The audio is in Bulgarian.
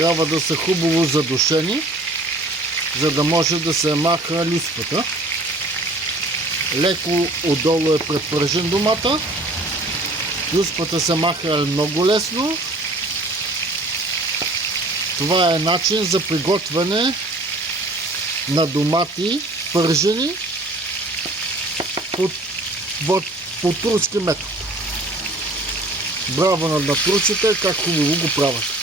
трябва да са хубаво задушени, за да може да се маха люспата. Леко отдолу е предпържен домата. Люспата се маха много лесно. Това е начин за приготвяне на домати пържени по турски метод. Браво на турците, как хубаво го правят.